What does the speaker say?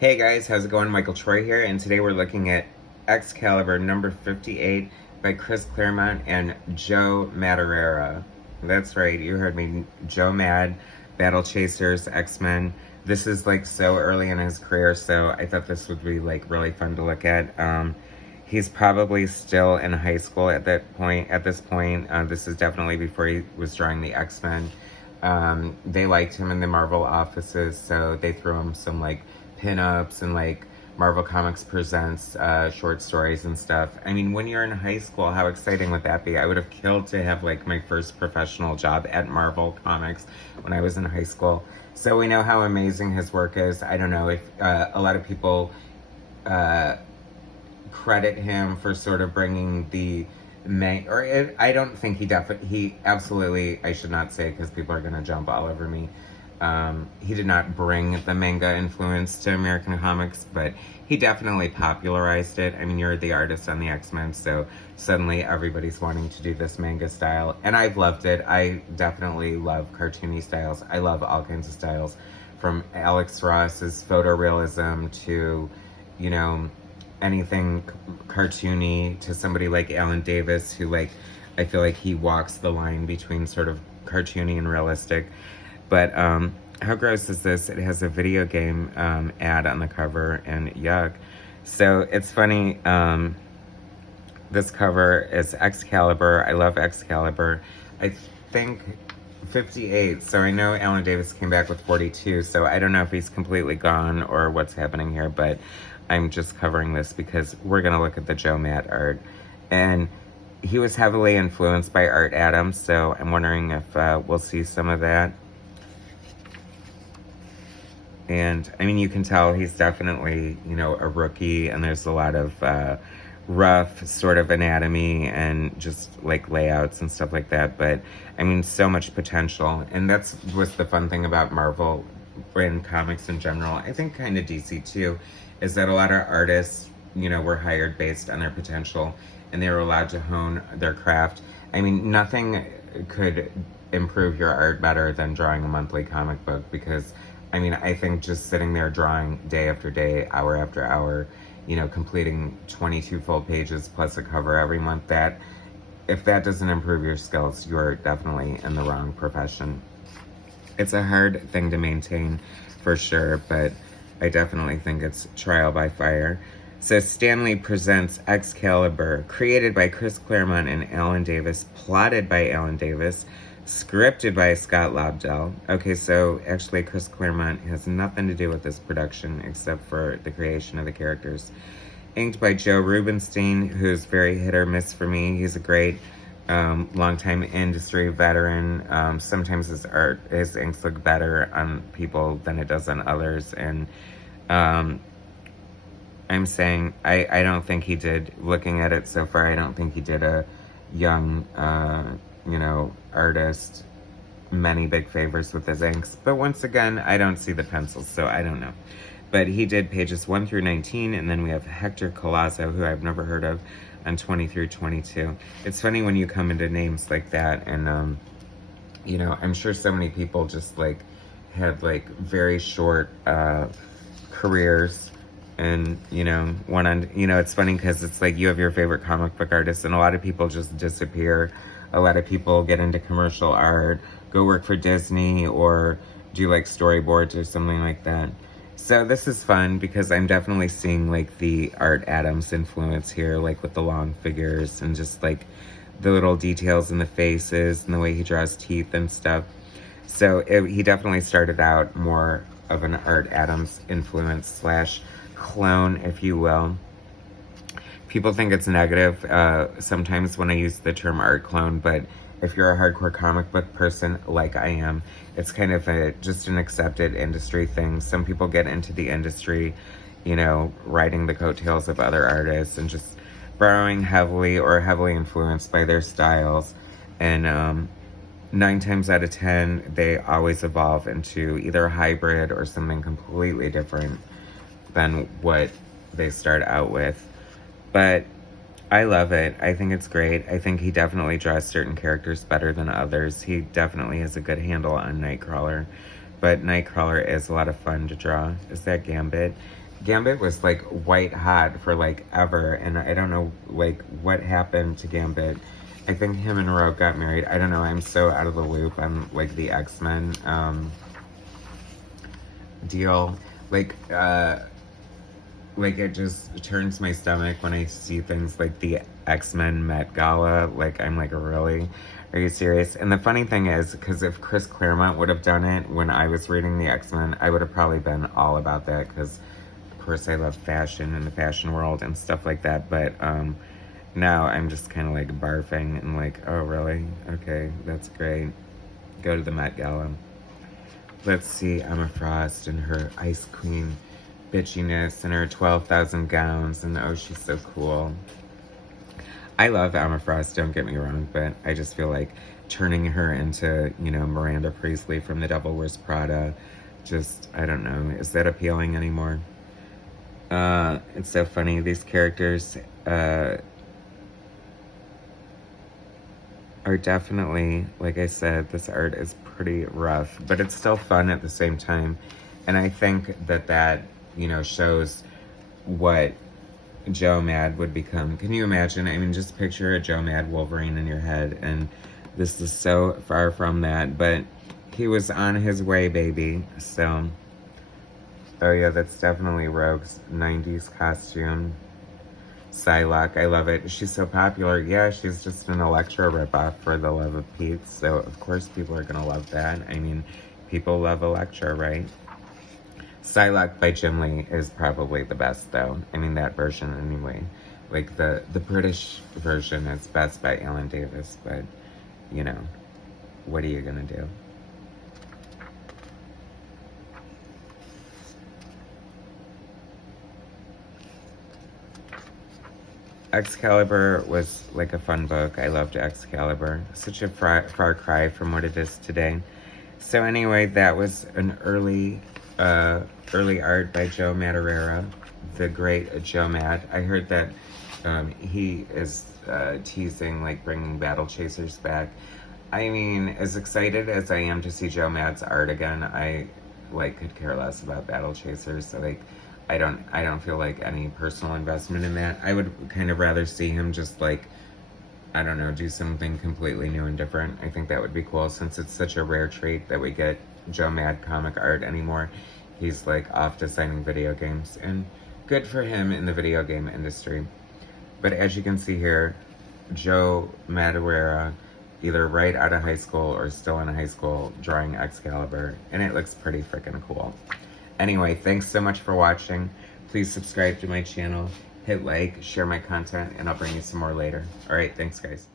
Hey guys, how's it going? Michael Troy here, and today we're looking at Excalibur number 58 by Chris Claremont and Joe Maduriera. That's right, you heard me. Joe Mad, Battle Chasers, X-Men. This is like so early in his career, so I thought this would be like really fun to look at. He's probably still in high school at that point. At this point, this is definitely before he was drawing the X-Men. They liked him in the Marvel offices, so they threw him some like pinups and like Marvel Comics Presents short stories and stuff. I mean, when you're in high school, how exciting would that be? I would have killed to have like my first professional job at Marvel Comics when I was in high school. So we know how amazing his work is. I don't know if a lot of people credit him for sort of bringing the I don't think he absolutely, I should not say because people are going to jump all over me. He did not bring the manga influence to American comics, but he definitely popularized it. I mean, you're the artist on the X-Men, so suddenly everybody's wanting to do this manga style, and I've loved it. I definitely love cartoony styles. I love all kinds of styles, from Alex Ross's photorealism to, you know, anything cartoony, to somebody like Alan Davis, who, like, I feel like he walks the line between sort of cartoony and realistic. But how gross is this? It has a video game ad on the cover, and yuck. So it's funny, this cover is Excalibur. I love Excalibur. I think 58, so I know Alan Davis came back with 42, so I don't know if he's completely gone or what's happening here, but I'm just covering this because we're going to look at the Joe Matt art. And he was heavily influenced by Art Adams, so I'm wondering if we'll see some of that. And, I mean, you can tell he's definitely, you know, a rookie, and there's a lot of rough sort of anatomy and just, like, layouts and stuff like that. But, I mean, so much potential. And that's what's the fun thing about Marvel and comics in general. I think kind of DC, too, is that a lot of artists, you know, were hired based on their potential, and they were allowed to hone their craft. I mean, nothing could improve your art better than drawing a monthly comic book, because I mean, I think just sitting there drawing day after day, hour after hour, you know, completing 22 full pages plus a cover every month, that if that doesn't improve your skills, you're definitely in the wrong profession. It's a hard thing to maintain for sure, but I definitely think it's trial by fire. So Stan Lee presents Excalibur, created by Chris Claremont and Alan Davis, plotted by Alan Davis, scripted by Scott Lobdell. Okay, so actually Chris Claremont has nothing to do with this production except for the creation of the characters. Inked by Joe Rubinstein, who's very hit or miss for me. He's a great longtime industry veteran. Sometimes his inks look better on people than it does on others. And I'm saying, I don't think he did, looking at it so far, I don't think he did a young, you know, artist many big favors with his inks. But once again, I don't see the pencils, so I don't know. But he did pages 1 through 19, and then we have Hector Collazo, who I've never heard of, on 20 through 22. It's funny when you come into names like that, and, you know, I'm sure so many people just, like, had, like, very short careers, and, you know, it's funny because it's like you have your favorite comic book artist, and a lot of people just disappear. A lot of people get into commercial art, go work for Disney, or do like storyboards or something like that. So this is fun because I'm definitely seeing like the Art Adams influence here, like with the long figures and just like the little details in the faces and the way he draws teeth and stuff. So he definitely started out more of an Art Adams influence slash clone, if you will. People think it's negative sometimes when I use the term art clone, but if you're a hardcore comic book person like I am, it's kind of just an accepted industry thing. Some people get into the industry, you know, riding the coattails of other artists and just borrowing heavily or heavily influenced by their styles. And 9 times out of 10, they always evolve into either a hybrid or something completely different than what they start out with. But I love it. I think it's great. I think he definitely draws certain characters better than others. He definitely has a good handle on Nightcrawler. But Nightcrawler is a lot of fun to draw. Is that Gambit? Gambit was like white hot for like ever, and I don't know like what happened to Gambit. I think him and Rogue got married. I don't know. I'm so out of the loop on like the X-Men deal. Like it just turns my stomach when I see things like the X-Men Met Gala. Like, I'm like, really? Are you serious? And the funny thing is, because if Chris Claremont would have done it when I was reading the X-Men, I would have probably been all about that, because of course I love fashion and the fashion world and stuff like that. But now I'm just kind of like barfing and like, oh really? Okay, that's great. Go to the Met Gala. Let's see Emma Frost and her Ice Queen bitchiness and her 12,000 gowns, and oh, she's so cool. I love Emma Frost, don't get me wrong, but I just feel like turning her into, you know, Miranda Priestley from The Devil Wears Prada, just, I don't know, is that appealing anymore? It's so funny, these characters are definitely, like I said, this art is pretty rough, but it's still fun at the same time. And I think that, you know, shows what Joe Mad would become. Can you imagine? I mean, just picture a Joe Mad Wolverine in your head, and this is so far from that, but he was on his way, baby. So, oh yeah, that's definitely Rogue's 90s costume. Psylocke, I love it. She's so popular. Yeah, she's just an Electro ripoff for the love of Pete, so of course people are gonna love that. I mean, people love Electro, right? Psylocke by Jim Lee is probably the best, though. I mean, that version anyway. Like, the British version is best by Alan Davis, but, you know, what are you gonna do? Excalibur was like a fun book. I loved Excalibur. Such a far cry from what it is today. So anyway, that was an early art by Joe Maduriera, the great Joe Mad. I heard that he is teasing like bringing Battle Chasers back. I mean, as excited as I am to see Joe Mad's art again, I like could care less about Battle Chasers. So like, I don't feel like any personal investment in that. I would kind of rather see him just like, I don't know, do something completely new and different. I think that would be cool, since it's such a rare treat that we get Joe Mad comic art anymore. He's like off designing video games, and good for him in the video game industry. But as you can see here, Joe Maduriera, either right out of high school or still in high school, drawing Excalibur, and it looks pretty freaking cool. Anyway, thanks so much for watching. Please subscribe to my channel, hit like, share my content, and I'll bring you some more later. All right, thanks guys.